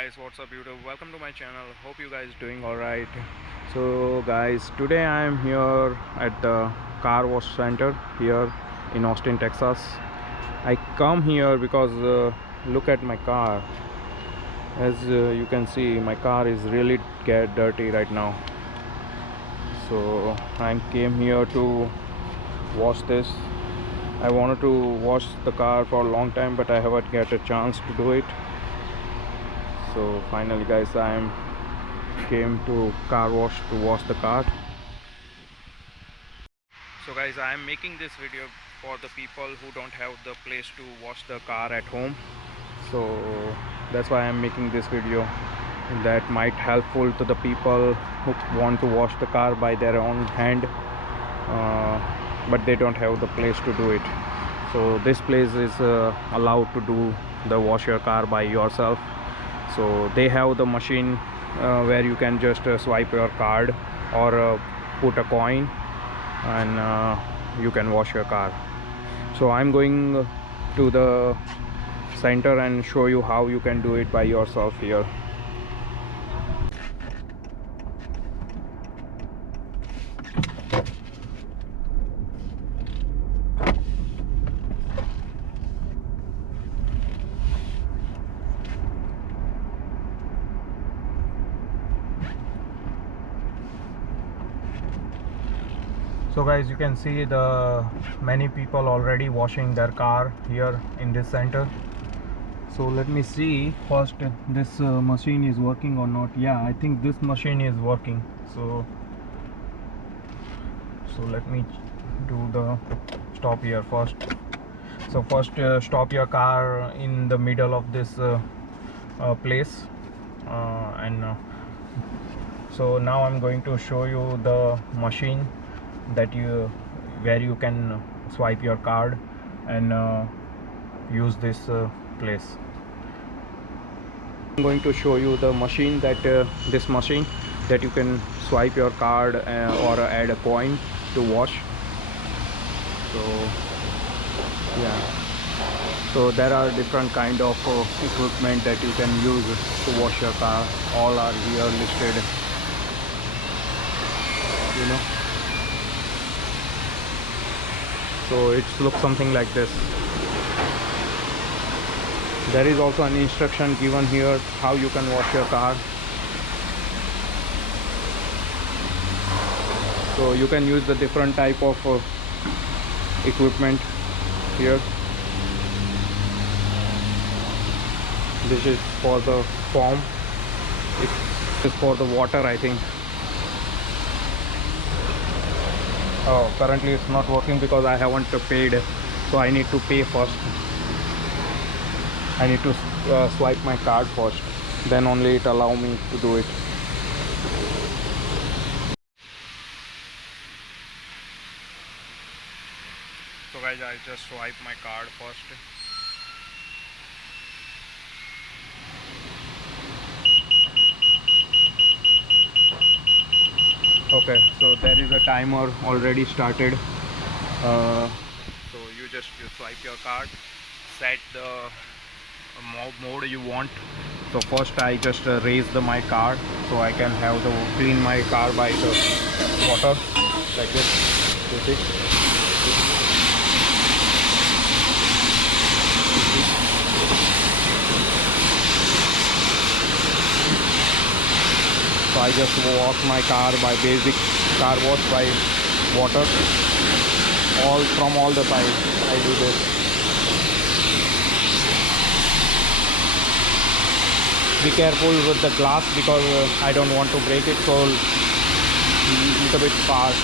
guys, what's up YouTube? Welcome to my channel. Hope you guys doing alright. So guys, today I am here at the car wash center here in Austin, Texas. I come here because look at my car. As you can see, my car is really get dirty right now. So I came here to wash this. I wanted to wash the car for a long time, but I haven't get a chance to do it. So finally guys, I came to car wash to wash the car. So guys, I am making this video for the people who don't have the place to wash the car at home. So that's why I am making this video. That might helpful to the people who want to wash the car by their own hand, but they don't have the place to do it. So this place is allowed to do the wash your car by yourself. So they have the machine where you can just swipe your card or put a coin and you can wash your car. So I'm going to the center and show you how you can do it by yourself here. So guys, you can see the many people already washing their car here in this center. So let me see first this machine is working or not. Yeah, I think this machine is working. So let me do the stop here first. So first stop your car in the middle of this place so now I'm going to show you the machine that where you can swipe your card and use this place. I'm going to show you the machine that this machine that you can swipe your card or add a coin to wash. So yeah, so there are different kind of equipment that you can use to wash your car. All are here listed, you know. So it looks something like this. There is also an instruction given here how you can wash your car. So you can use the different type of equipment here. This is for the foam. It is for the water, I think. Oh, currently it's not working because I haven't paid, so I need to pay first. I need to swipe my card first, then only it allow me to do it. So guys, I just swipe my card first. Okay, so there is a timer already started. So you swipe your card, set the mode you want. So first I just raise my car so I can have to clean my car by the water like this. You see? So I just wash my car by basic car wash by water, from all the sides I do this. Be careful with the glass because I don't want to break it, so little bit fast.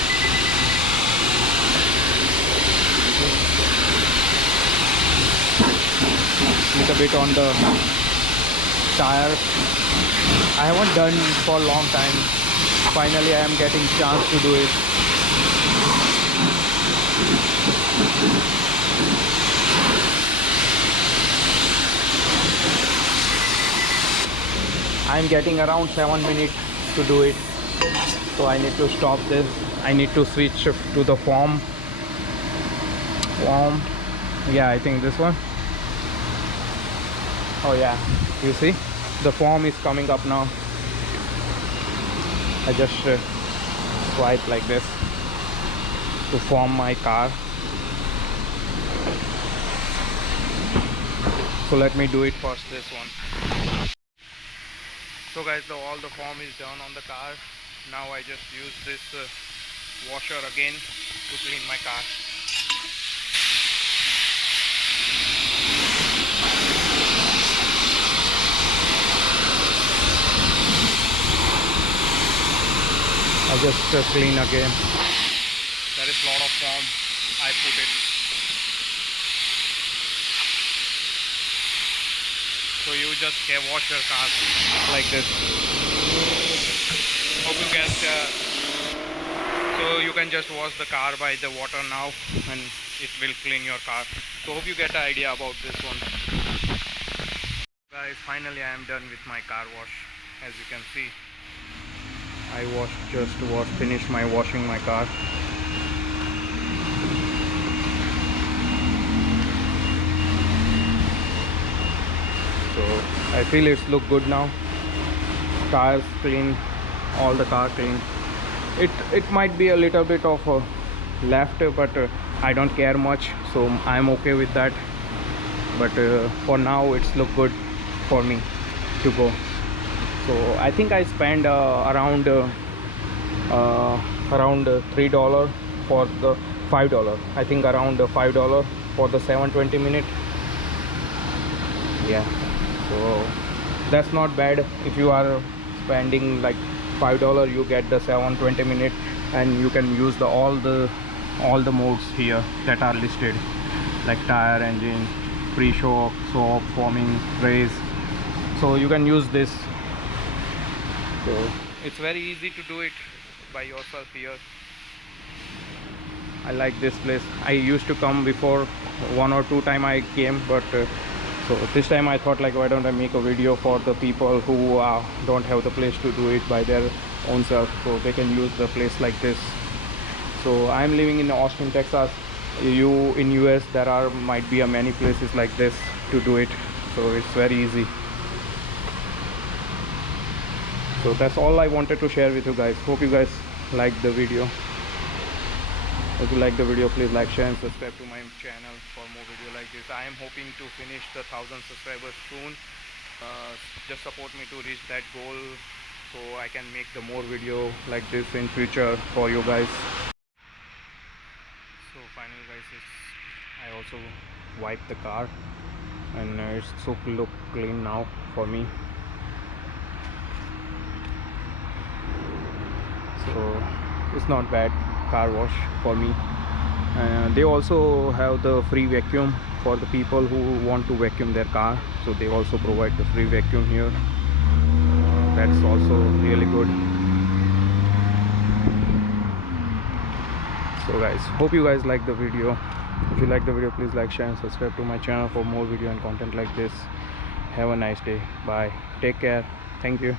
Little bit on the tire. I haven't done for a long time. Finally I am getting chance to do it. I am getting around 7 minutes to do it. So I need to stop this. I need to switch to the foam. Yeah, I think this one. Oh yeah, you see, the foam is coming up now. I just swipe like this to form my car. So let me do it first, this one. So guys, all the foam is done on the car. Now I just use this washer again to clean my car. I just clean again. There is a lot of foam. I put it. So you just wash your car like this. Hope you guys. So you can just wash the car by the water now, and it will clean your car. So hope you get an idea about this one. Guys, finally I am done with my car wash. As you can see, I finished my washing my car. So I feel it's look good now. Cars clean, all the car clean. It might be a little bit of left, but I don't care much, so I'm okay with that. But for now it's look good for me to go. So I think I spend around $3 for the $5. I think around $5 for the 720 minute. Yeah, so that's not bad. If you are spending like $5, you get the 720 minute, and you can use all the modes here that are listed, like tire, engine, pre-shock, soap, foaming, race. So you can use this. So it's very easy to do it by yourself here. I like this place. I used to come before, 1 or 2 times I came, but so this time I thought, like, why don't I make a video for the people who don't have the place to do it by their own self, so they can use the place like this. So I'm living in Austin, Texas. In US there might be many places like this to do it, so it's very easy. So that's all I wanted to share with you guys. Hope you guys liked the video. If you like the video, please like, share and subscribe to my channel for more video like this. I am hoping to finish the 1000 subscribers soon. Just support me to reach that goal, so I can make the more video like this in future for you guys. So finally guys, I also wiped the car, and it's so look clean now for me. So it's not bad car wash for me. They also have the free vacuum for the people who want to vacuum their car, so they also provide the free vacuum here. That's also really good. So guys, hope you guys like the video. If you like the video, please like, share and subscribe to my channel for more video and content like this. Have a nice day. Bye. Take care. Thank you.